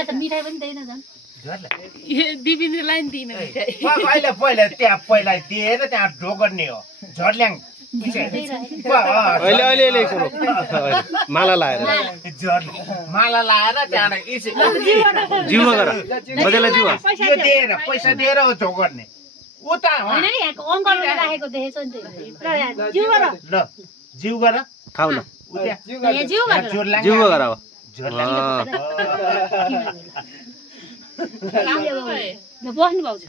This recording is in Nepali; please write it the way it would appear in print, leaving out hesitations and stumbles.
झोरलाई त मिठाई पनि दिएन झन् दिबिनीलाई नि दिइन अहिले पहिला त्यहाँ पहिला दिएर त्यहाँ ढोक गर्ने हो झर्ल्याङ अहिले माला लाएर माला लाएर त्यहाँबाट जिउमा गर बजेलाई जिउमा यो दिएर पैसा दिएर हो ढोक गर्ने उता हैन नि यहाँको अङ्कलले राखेको देखेछौ नि त जिउ गर ल जिउ गर खाऊ न यहाँ जिउ गर झोरल्याङ जिउमा गर अब झोरल्याङ बस्नु भाउजू